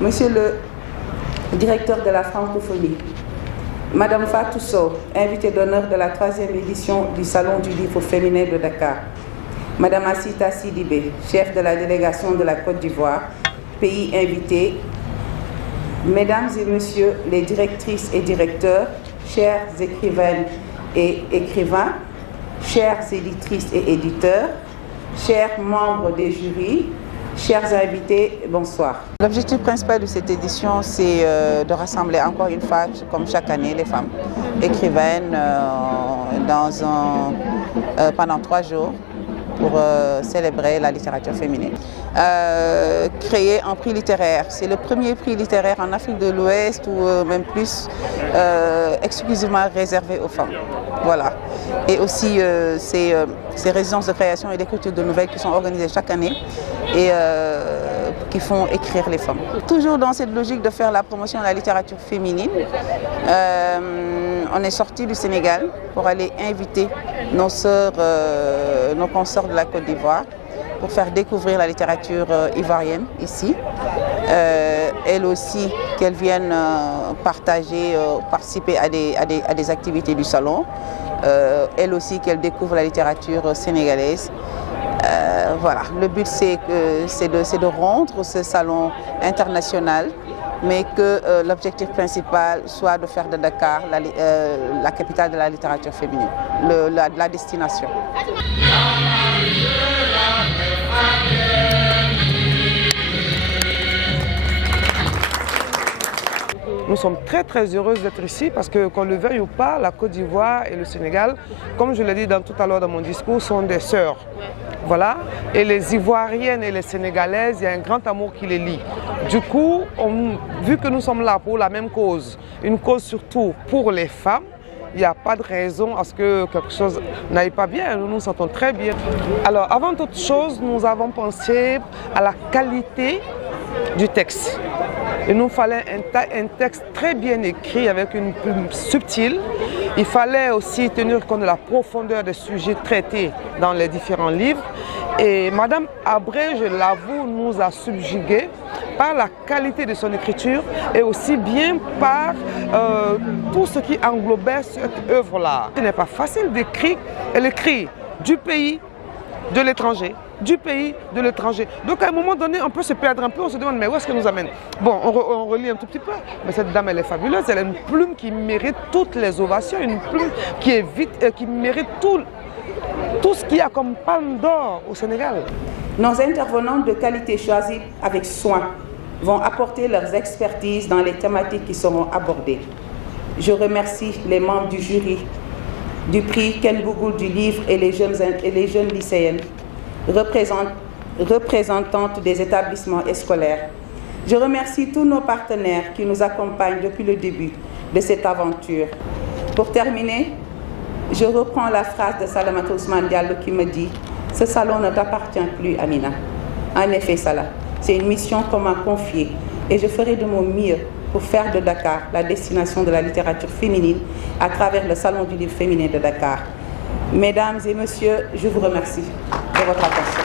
Monsieur le directeur de la francophonie, Madame Fatou Sow, invitée d'honneur de la 3e édition du Salon du livre féminin de Dakar, Madame Assita Sidibé, chef de la délégation de la Côte d'Ivoire, pays invité, Mesdames et Messieurs les directrices et directeurs, chères écrivaines et écrivains, chères éditrices et éditeurs, chers membres des jurys, chers invités, bonsoir. L'objectif principal de cette édition, c'est de rassembler encore une fois, comme chaque année, les femmes écrivaines pendant 3 jours pour célébrer la littérature féminine. Créer un prix littéraire, c'est le premier prix littéraire en Afrique de l'Ouest ou même plus, exclusivement réservé aux femmes. Voilà. Et aussi ces résidences de création et d'écriture de nouvelles qui sont organisées chaque année et qui font écrire les femmes. Toujours dans cette logique de faire la promotion de la littérature féminine, on est sorti du Sénégal pour aller inviter nos sœurs, nos consorts de la Côte d'Ivoire pour faire découvrir la littérature ivoirienne ici. Elles aussi, qu'elles viennent participer à des activités du salon. Elles aussi, qu'elles découvrent la littérature sénégalaise. Voilà, le but c'est de rendre ce salon international, mais que l'objectif principal soit de faire de Dakar la capitale de la littérature féminine, la destination. Nous sommes très heureuses d'être ici parce que, qu'on le veuille ou pas, la Côte d'Ivoire et le Sénégal, comme je l'ai dit tout à l'heure dans mon discours, sont des sœurs. Voilà. Et les Ivoiriennes et les Sénégalaises, il y a un grand amour qui les lie. Du coup, vu que nous sommes là pour la même cause, une cause surtout pour les femmes, il n'y a pas de raison à ce que quelque chose n'aille pas bien. Nous nous sentons très bien. Alors, avant toute chose, nous avons pensé à la qualité du texte. Il nous fallait un texte très bien écrit avec une plume subtile. Il fallait aussi tenir compte de la profondeur des sujets traités dans les différents livres. Et Madame Abré, je l'avoue, nous a subjugués par la qualité de son écriture et aussi bien par tout ce qui englobait cette œuvre-là. Ce n'est pas facile d'écrire. Elle écrit du pays, de l'étranger, du pays, de l'étranger. Donc à un moment donné, on peut se perdre un peu, on se demande mais où est-ce qu'elle nous amène? Bon, on relit un tout petit peu, mais cette dame elle est fabuleuse, elle a une plume qui mérite toutes les ovations, une plume qui est qui mérite tout ce qu'il y a comme palme d'or au Sénégal. Nos intervenants de qualité choisis avec soin vont apporter leurs expertises dans les thématiques qui seront abordées. Je remercie les membres du jury du prix Ken Bougoul du livre et les jeunes lycéennes, représentantes des établissements scolaires. Je remercie tous nos partenaires qui nous accompagnent depuis le début de cette aventure. Pour terminer, je reprends la phrase de Salamata Ousmane Diallo qui me dit « Ce salon ne t'appartient plus, Amina ». En effet, Salah, c'est une mission qu'on m'a confiée et je ferai de mon mieux pour faire de Dakar la destination de la littérature féminine à travers le Salon du livre féminin de Dakar. Mesdames et messieurs, je vous remercie de votre attention.